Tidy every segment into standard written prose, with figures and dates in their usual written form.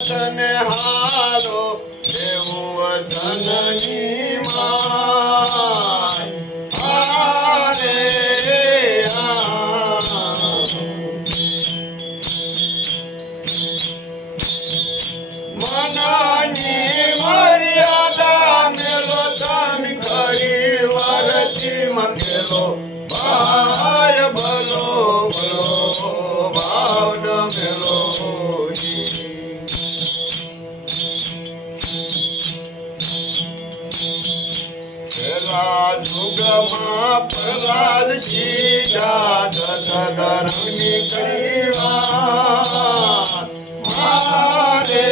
તને હાલો દેવું વચનની માય હારે મનની મર્યાદા મેલો તમે કરી વરતી મકેલો ભાય ભલો ભલો ભાવન મેલો जुगमा प्रहलाद जी जात धर्मनी करीवा मारे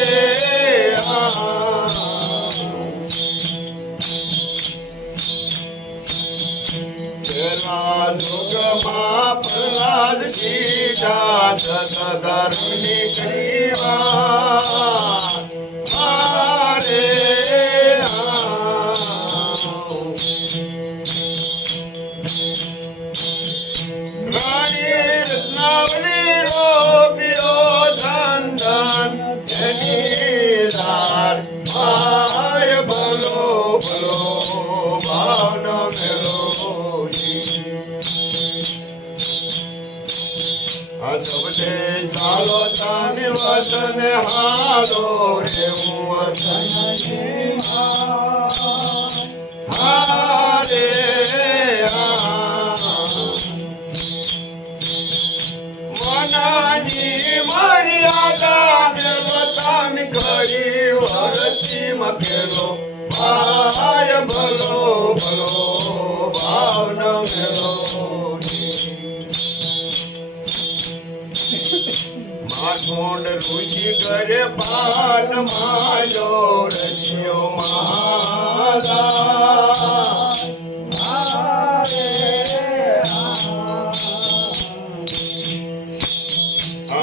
तेरा जुगमा प्रहलाद जी जात धर्मनी करीवा मारे ચાલો તાને વચન હાલો રે વચન હારે મનની મર્યાદા મેલતામી કરી વરતી મકેલો ભાય ભલો ભલો ભાવન મેલો માખોંડ રુચિ કરે પાટ માજો રચ્યો માલા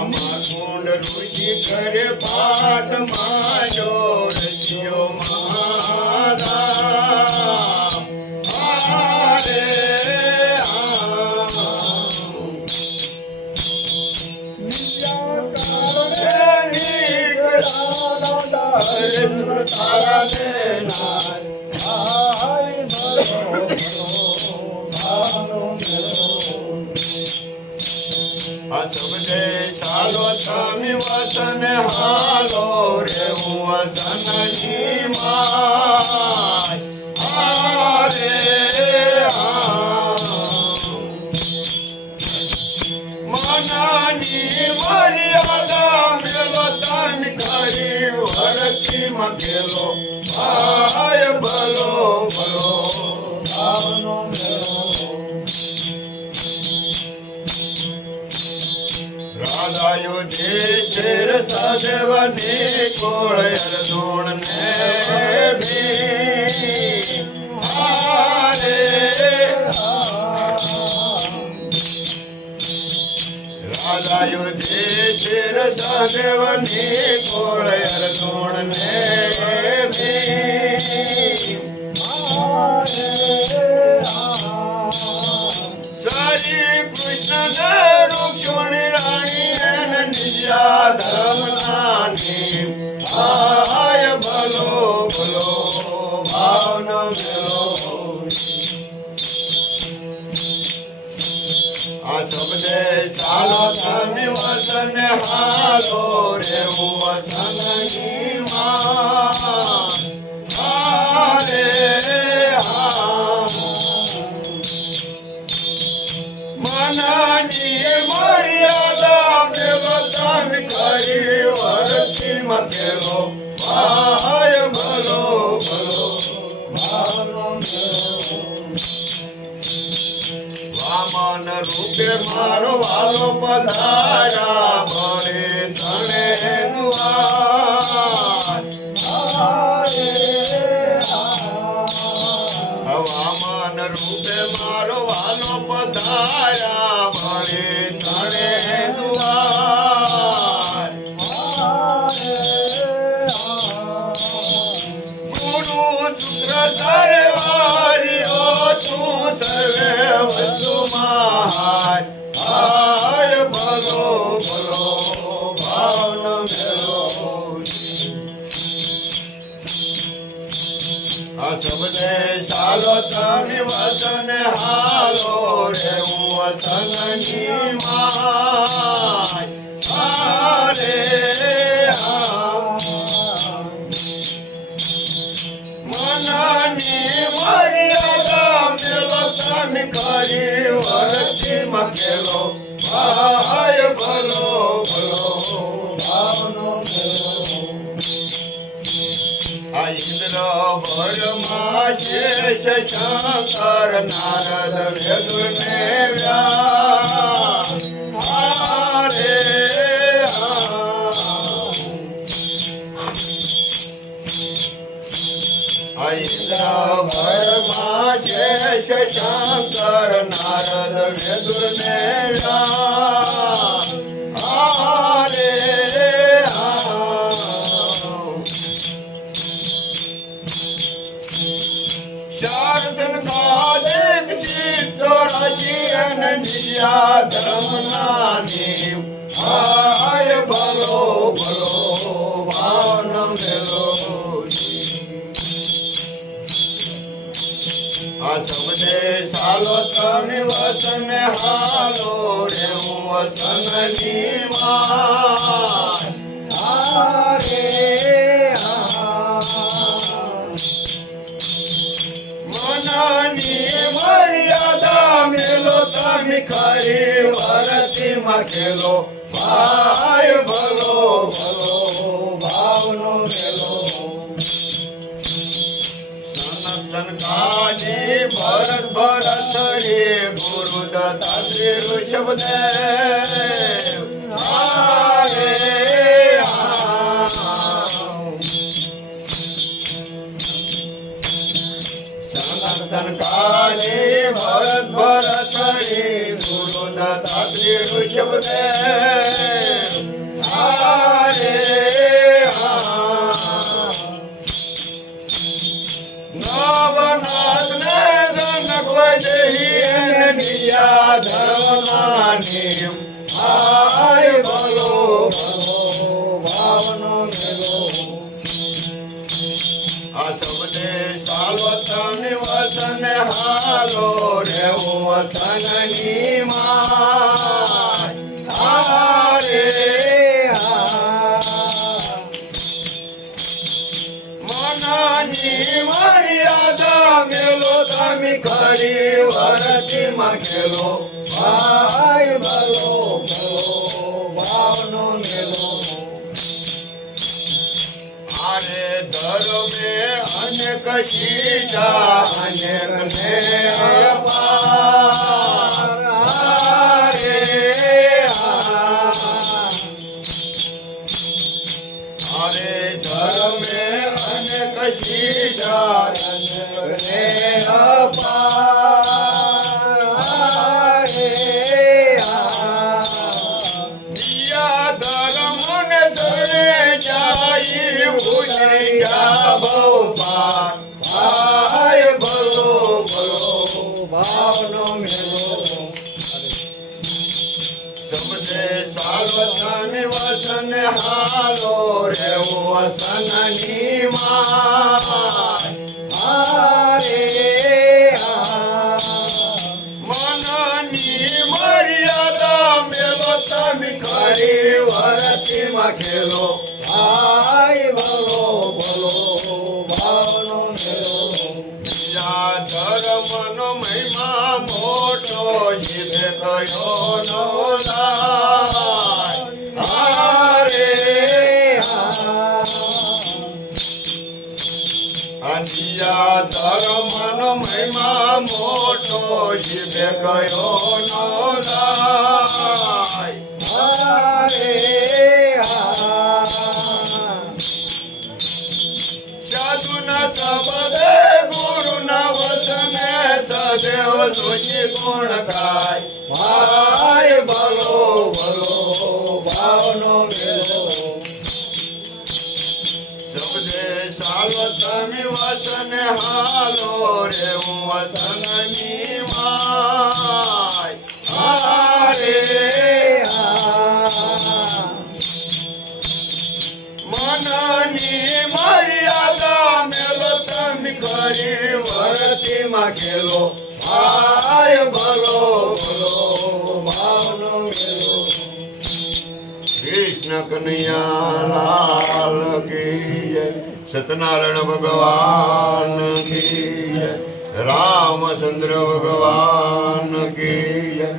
માખોંડ રુચિ કરે પાટ માજો રચ્યો માલા તારા દેના ભાઈ ભલો ચાલો તમે વચન હાલો રે વચનની માય હારે મનની મર્યાદા મેલો તમે કરી વરતી મકેલો ભાય ભલો ભલો ભાવનો મેલો રાધાયો જે ચેર સદેવની કોળ અર્જુન ને ભી હારે રાધાયો જે ચેર સદેવની કોળ અર્જુન ને ભી શ્રી કૃષ્ણ રૂક્ષુણી રાણી નિજા ધર્મનાની ભાય ભલો ભલો ભાવન મેલો આ શબ્દે ચાલો તમે વચન હાલો રે વચનની માં હારે મનની મર્યાદા મેલો તમે કરી વરતી મકેલો ભાય ભલો ભલો ભાવનો મેલો વામન રૂપે મારો વાલો પધાર્યા ભણે તણે દુઆર વામન રૂપે મારો વાલો પધાર્યા ભણે તણે દુઆર ગુરુ શુક્ર તારે વાર્યો તું સર્વે વસ્તુ મહાય ભાય ભલો ભલો ભાવન મેલો આ શબ્દે ચાલો તમે વચન હાલો રે હું વચનની માય હારે મનની મર્યાદા મેલો તમે કરી વરતી મકેલો ભાઈ ભલો ભલો ભાવનો મેલો આ ઇન્દ્ર ભરમાં શેષ શંકર નારદ વેદુને વ્યાસ હારે આ ઇન્દ્ર ભરમાં શેષ શંકર નારદ વેદુને વ્યાસ હારે ભલો ભલો ભાવન મેલો આ શબ્દે ચાલો તમે વચન હાલો રે હું વચનની માય હારે મનની મર્યાદા મેલો તમે કરી વરતી મકેલો ભાઈ ભલો ભલો ભાવનો મેલો સનકાજી ભરત ભરત રે ગુરુ દત્તાત્રેય ઋષભદેવ હારે સનકાજી ભરત ભરત રે ગુરુ દત્તાત્રેય ઋષભદેવ હારે નવનાથ ને જનક વૈદેહી નિયા ધર્મના નિયમ હાય ભલો ભલો ભાવનો મેલો આ શબ્દે ચાલો તમે વચન હાલો રે હું વચનની માય હારે મનની મર્યાદા મેલો તમે કરી વરતી મકેલો ભાઈ ભલો ભલો ભાવનો મેલો આરે ધર્મે અનેક શીશા અનેક ને અપાર હારે અરે ધર્મે અનેક શીશા અનેક ને અપાર હારે દિયા ધર્મ ને શરણે જાય ભૂલી જા ભવપાર ભાઈ ભલો ભલો ભાવનો મેલો શબ્દે ચાલો તમે વચન હાલો રે હું વચનની માય હારે મનની મર્યાદા મેલો તમે કરી વરતી મકેલો ભાઈ ભલો ભલો ભાવનો મેલો બીજા ધર્મનો મહિમા મોટો જીભે કયો નો લાય હારે અનિયા ધર્મનો મહિમા મોટો જીભે કયો નો લાય હારે સાધુના શબ્દે ગુરુના વચને સદેવ જોઈ ગુણ ગાય ભાઈ ભલો ભલો ભાવનો મેલો શબ્દે ચાલો તમે વચન હાલો રે હું વચનની માય હારે મનની મર્યાદા મેલો તમે ખરી વરતીમાં ખેલો ભાઈ ભલો ભલો ભાવનો મેલો કૃષ્ણ કનૈયા લાલ કી જય સત્યનારાયણ ભગવાન કી જય રામચંદ્ર ભગવાન કી જય